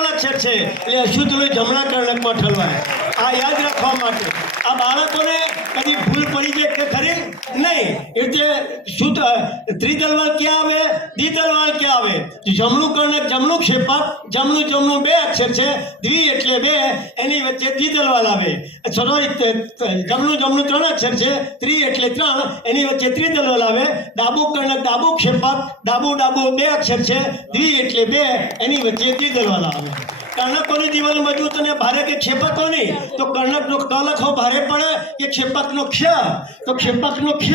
ત્રણ અક્ષર છે એટલે અશુદ્ધ લોહી જમણા કર્ણકમાં ઠલવાય. આ યાદ રાખવા માટે આ બાળકોને કદી ભૂલ પડી જાય કે ખરી નહીં. એટલે શુદ્ધ ત્રિદલવાળ ક્યાં આવે, દ્વિદલવાળ ક્યાં આવે? જમણું કર્ણક જમણું ક્ષેપક, જમણું બે અક્ષર છે, દ્વિ એટલે બે, એની વચ્ચે દ્વિદલવાળ આવે. સોરી, જમણું ત્રણ અક્ષર છે, ત્રિ એટલે ત્રણ, એની વચ્ચે ત્રિદલવાળ આવે. ડાબું કર્ણક ડાબું ક્ષેપક, ડાબું બે અક્ષર છે, દ્વિ એટલે બે, એની વચ્ચે દ્વિદલવાળ આવે. કર્ણકોની દિવાલ મજબૂત અને ભારે કે ક્ષેપકોની? તો કર્ણકનો ક લખો ભારે પડે કે ક્ષેપકનો ક્ષ? તો ક્ષેપકનો ક્ષ.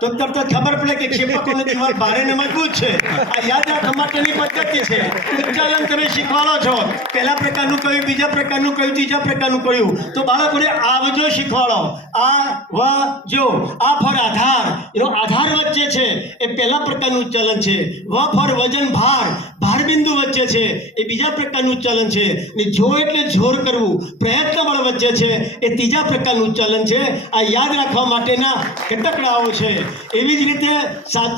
તો તરત ખબર પડે કે ક્ષેપકોની દિવાલ ભારે ને મજબૂત છે. આ યાદ રાખવા માટેની પદ્ધતિ છે. ઉચ્ચારણ તમે શીખવાડો છો, પહેલા પ્રકારનું કહ્યું, બીજા પ્રકારનું કહ્યું, ત્રીજા પ્રકારનું કહ્યું, તો બાળકોને આવજો શીખવાડો. આ વ જો, આ ફોર આધાર, એનો આધાર વચ્ચે છે, એ પહેલા પ્રકારનું ચલન છે. વ ફોર વજન, ભાર બિંદુ વચ્ચે છે, એ બીજા પ્રકારનું ચલન છે. ને જો એટલે જોર કરવું, પ્રયત્ન બળ વચ્ચે છે, એ ત્રીજા પ્રકારનું ચલન છે. આ યાદ રાખવા માટેના ઘટકડાઓ છે. એવી જ રીતે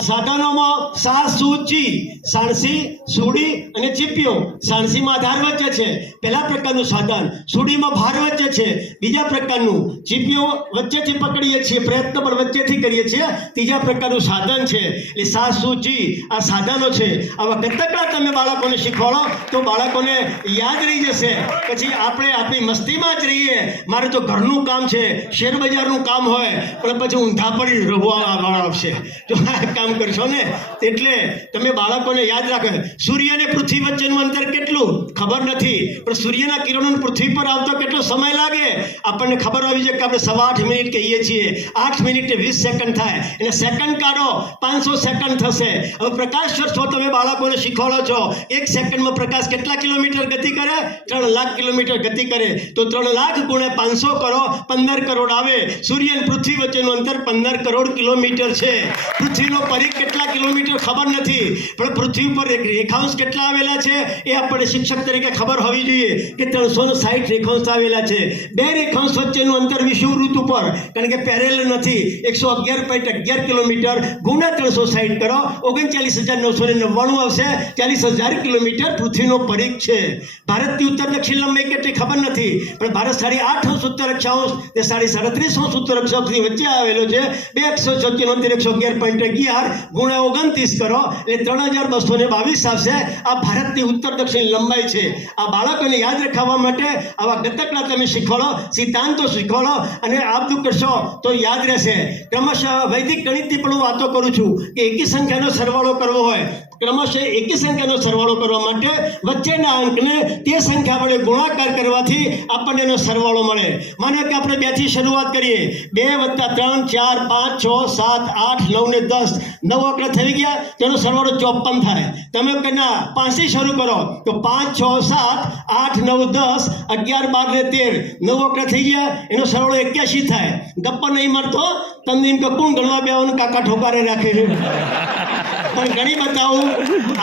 સાધનોમાં સા, સુ, ચી, સાણસી, સુડી અને ચીપિયો. સાણસીમાં આધાર વચ્ચે છે, પહેલા પ્રકારનું સાધન. સુડીમાં ભાર વચ્ચે છે, બીજા પ્રકારનું. ચીપિયો વચ્ચેથી પકડીએ છીએ, પ્રયત્ન બળ વચ્ચેથી કરીએ છીએ, ત્રીજા પ્રકારનું સાધન છે. એટલે સા, સુ, ચી આ સાધનો છે. આવા ઘટકડા તમે બાળકોને શીખવાડો તો બાળકોને યાદ રહી જશે. પછી આપણે આપણી મસ્તીમાં જ રહીએ, મારે તો ઘરનું કામ છે, શેર બજારનું કામ હોય, પણ પછી ઊંધા પડી રઘુવાળા આવશે જો આ કામ કરશો ને. એટલે તમે બાળકોને યાદ રાખો, સૂર્ય અને પૃથ્વી વચ્ચેનું અંતર કેટલું ખબર નથી, પણ સૂર્યના કિરણો પૃથ્વી પર આવતો કેટલો સમય લાગે આપણને ખબર હોવી જોઈએ કે આપણે 8.25 મિનિટ કહીએ છીએ. 8 મિનિટે 20 સેકન્ડ થાય, એટલે સેકન્ડ કાઢો 500 સેકન્ડ થશે. હવે પ્રકાશ વર્ષો તમે બાળકોને શીખવાડો છો, 1 સેકન્ડમાં પ્રકાશ કેટલા કિલોમીટર ગતિ કરે? 3 લાખ કિલોમીટર ગતિ કરે. તો 3 લાખ ગુણ્યા 500 કરો, 15 કરોડ આવે. સૂર્ય અને પૃથ્વી વચ્ચેનું અંતર 15 કરોડ કિલોમીટર છે. પૃથ્વીનો પરિઘ કેટલા કિલોમીટર ખબર નથી, પણ પૃથ્વી પર રેખાંશ કેટલા આવેલા છે એ આપણને શિક્ષક તરીકે ખબર હોવી જોઈએ કે 360 રેખાંશ આવેલા છે. બે રેખાંશ વચ્ચેનું અંતર વિષુવવૃત્ત ઉપર, કારણ કે પેરેલલ નથી, 111.11 કિલોમીટર ગુણ્યા 360 કરો, 39,999 આવશે. 40,000 કિલોમીટર પૃથ્વીનો પરિઘ છે. ભારતની ઉત્તર દક્ષિણ લંબાઈ કેટલી ખબર નથી, પણ ભારત 8.5 ઉત્તર અક્ષાંશ તે 37.5 ઉત્તર અક્ષાંશની વચ્ચે આવેલો છે. 277.111 ગુણ્યા 29 કરો એટલે 3,222 આવશે. આ ભારતની ઉત્તર દક્ષિણ લંબાઈ છે. આ બાળકોને યાદ રાખવા માટે આવા ઘટકડા તમે શીખવાડો, સિદ્ધાંતો શીખવાડો, અને આ બધું કરશો તો યાદ રહેશે. ક્રમશઃ વૈદિક ગણિતની પણ હું વાતો કરું છું કે એકી સંખ્યાનો સરવાળો કરવો હોય, ક્રમશઃ એકી સંખ્યાનો સરવાળો કરવા માટે વચ્ચેના અંકને તે સંખ્યા વડે ગુણાકાર કરવાથી આપણને એનો સરવાળો મળે. માનો કે આપણે 2 થી શરૂઆત કરીએ, 2 + 3 4 5 6 7 8 9 ને 10, 9 આંકડા થઈ ગયા, તેનો સરવાળો 54 થાય. તમે કે ના 5 થી શરૂ કરો તો 5 6 7 8 9 10 11 12 ને 13, 9 આંકડા થઈ ગયા, એનો સરવાળો 81 થાય. ગપ્પા નહીં મારતો, તમને એમ કે કોણ ગણવા બેવાનું કાકા ઠોકારે રાખે છે. પણ ગણી બતાવું,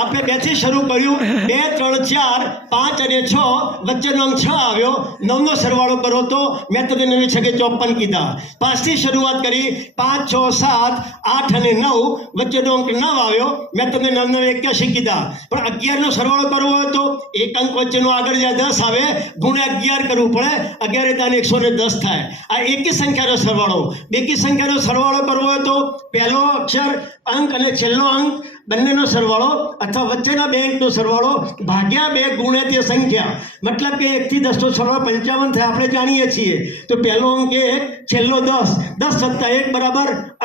આપણે 2 થી શરૂ કર્યું, 2 3 4 5 અને 6, વચ્ચેનો અંક 6 આવ્યો. 9નો સરવાળો કરો તો મેં તમને 9 છગે 54 કીધા. 5 થી શરૂઆત કરી, 5 6 7 8 અને 9, વચ્ચેનો અંક 9 આવ્યો, મેં તમને 9 9 81 કીધા. પણ 11નો સરવાળો કરવો હોય તો એક અંક વચ્ચેનો આગળ જ્યાં 10 આવે ગુણ્યા 11 કરવું પડે. 11 * 110 થાય. આ એકી સંખ્યાનો સરવાળો. બેકી સંખ્યાનો સરવાળો કરવો હોય તો પહેલો અક્ષર અંક અને છેલ્લો અંક બંનેનો સરવાળો અથવા વચ્ચેના બે અંકનો સરવાળો ભાગ્યા 2 ગુણ્યા તે સંખ્યા. મતલબ કે 1 થી 10 નો સરવાળો 55 થાય, આપણે જાણીએ છીએ. તો પહેલો અંક 1, છેલ્લો 10, 10 + 1 =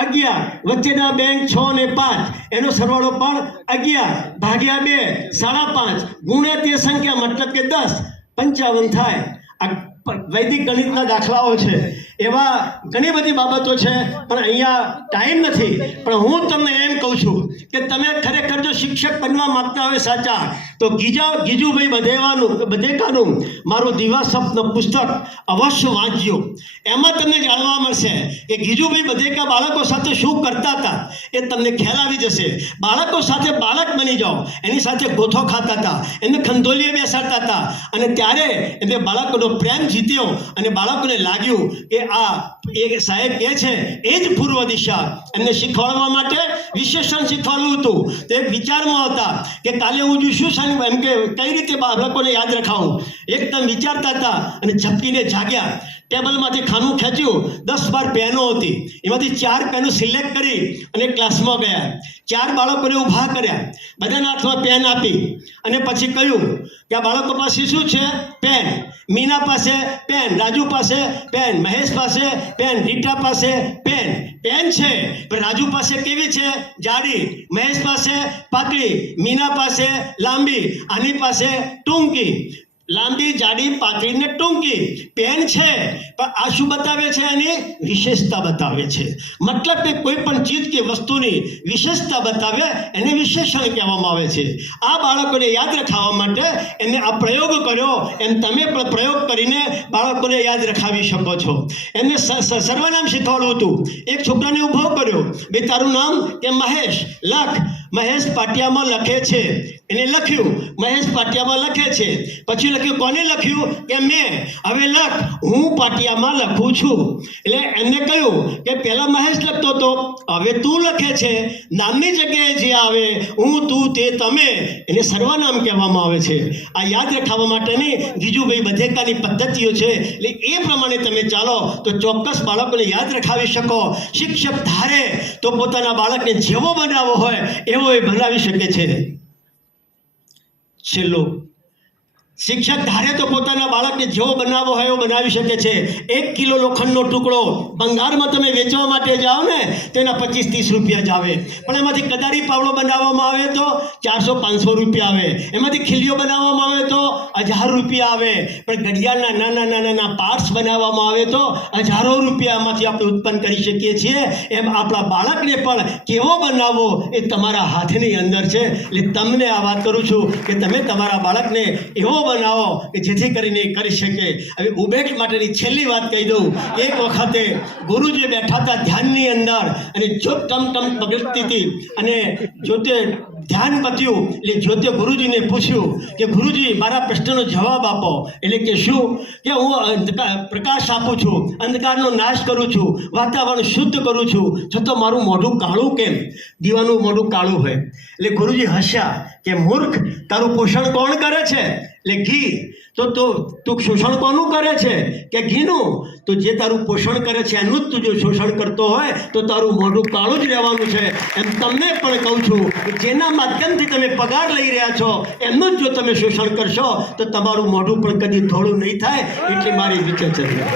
11, વચ્ચેના બે અંક 6 અને 5, એનો સરવાળો પણ 11 ભાગ્યા 2 5.5 ગુણ્યા તે સંખ્યા, મતલબ કે 10, 55 થાય. આ વૈદિક ગણિતના દાખલાઓ છે. એવા ઘણી બધી બાબતો છે, પણ અહીંયા ટાઈમ નથી. પણ હું તમને એમ કહું છું કે તમે ખરેખર જો શિક્ષક બનવા માંગતા હોય સાચા, તો ગીજુભાઈ બધેકાનું મારું દીવા સ્વપ્ન પુસ્તક અવશ્ય વાંચજો. એમાં તમને જાણવા મળશે કે ગીજુભાઈ બધેકા બાળકો સાથે શું કરતા હતા, એ તમને ખ્યાલ આવી જશે. બાળકો સાથે બાળક બની જાઓ, એની સાથે ગોથો ખાતા હતા, એને ખંધોલીએ બેસાડતા હતા, અને ત્યારે એને બાળકોનો પ્રેમ જીત્યો અને બાળકોને લાગ્યું કે આ એ સાહેબ કે છે એ જ પૂર્વ દિશા. એમને શીખવાડવા માટે વિશેષણ શીખવાડવું હતું. તો એક વિચારમાં હતા કે કાલે હું જો શું સાહેબ એમ કે કઈ રીતે બાળકોને યાદ રખાવું. એકદમ વિચારતા હતા અને ઝપકીને જાગ્યા. ટેબલમાંથી ખાનું ખેંચ્યું, 10-12 પેનો હતી. એમાંથી 4 પેનો સિલેક્ટ કરી અને ક્લાસમાં ગયા. 4 બાળકોને ઊભા કર્યા, બધાના હાથમાં પેન આપી અને પછી કહ્યું કે આ બાળકો પાસે શું છે? પેન. મીના પાસે પેન, રાજુ પાસે પેન, મહેશ પાસે પેન, રીટા પાસે પેન. પેન છે પણ રાજુ પાસે કેવી છે? જાડી. મહેશ પાસે પાતળી, મીના પાસે લાંબી, આની પાસે ટૂંકી. લાંબી, જાડી, પાતળી ને ટૂંકી પેન છે, પણ આ શું બતાવે છે? એની વિશેષતા બતાવે છે. મતલબ કે કોઈ પણ ચીજ કે વસ્તુની વિશેષતા બતાવે એને વિશેષણ કહેવામાં આવે છે. આ બાળકોને યાદ રખાવવા માટે એને આ પ્રયોગ કર્યો. એમ તમે પણ પ્રયોગ કરીને બાળકોને યાદ રખાવી શકો છો. એમને સર્વનામ શીખવાડવું હતું. એક છોકરાને ઊભો કર્યો, બે તારું નામ? કે મહેશ. લખ. મહેશ પાટિયામાં લખે છે. એને લખ્યું, મહેશ પાટિયામાં લખે છે. પછી લખ્યું, કોને લખ્યું? કે મેં. હવે લખ, હું પાટિયામાં લખું છું. એટલે એમને કહ્યું કે પહેલા મહેશ લખતો હતો, હવે તું લખે છે. નામની જગ્યાએ જે આવે હું, તું, તે, તમે, એને સર્વનામ કહેવામાં આવે છે. આ યાદ રખાવવા માટેની ગીજુભાઈ બધેકાની પદ્ધતિઓ છે. એટલે એ પ્રમાણે તમે ચાલો તો ચોક્કસ બાળકોને યાદ રખાવી શકો. શિક્ષક ધારે તો પોતાના બાળકને જેવો બનાવવો હોય એવો એ બનાવી શકે છે. છેલ્લો, શિક્ષક ધારે તો પોતાના બાળકને જેવો બનાવવો હોય એવો બનાવી શકે છે. 1 કિલો લોખંડનો ટુકડો ભંગારમાં તમે વેચવા માટે જાઓ ને તો એના 25-30 રૂપિયા જ આવે. પણ એમાંથી કદારી પાવડો બનાવવામાં આવે તો 400-500 રૂપિયા આવે. એમાંથી ખીલીઓ બનાવવામાં આવે તો 1000 રૂપિયા આવે. પણ ઘડિયાળના નાના પાર્ટ્સ બનાવવામાં આવે તો હજારો રૂપિયામાંથી આપણે ઉત્પન્ન કરી શકીએ છીએ. એમ આપણા બાળકને પણ કેવો બનાવવો એ તમારા હાથની અંદર છે. એટલે તમને આ વાત કરું છું કે તમે તમારા બાળકને એવો બનાવો કે જેથી કરીને કરી શકે. હવે ઉબેટ માટેની છેલ્લી વાત કહી દઉં. એક વખતે ગુરુજી બેઠા હતા ધ્યાનની અંદર અને જ્યોત ટમ પગડતી હતી અને જ્યોતે ધ્યાન પત્યું એટલે જ્યોતે ગુરુજીને પૂછ્યું કે ગુરુજી મારા પ્રશ્નનો જવાબ આપો. એટલે કે શું? કે હું પ્રકાશ આપું છું, અંધકારનો નાશ કરું છું, વાતાવરણ શુદ્ધ કરું છું, છતાં મારું મોઢું કાળું કેમ? દીવાનું મોઢું કાળું હોય. એટલે ગુરુજી હસ્યા કે મૂર્ખ, તારું પોષણ કોણ કરે છે? એટલે ઘી. તો તું શોષણ કોનું કરે છે? કે ઘીનું. તો જે તારું પોષણ કરે છે એનું જ તું જો શોષણ કરતો હોય તો તારું મોઢું કાળું જ રહેવાનું છે. એમ તમને પણ કહું છું જેના માધ્યમથી તમે પગાર લઈ રહ્યા છો એમનું જ જો તમે શોષણ કરશો તો તમારું મોઢું પણ કદી ધોળું નહીં થાય. એટલી મારી વિચારસરણી.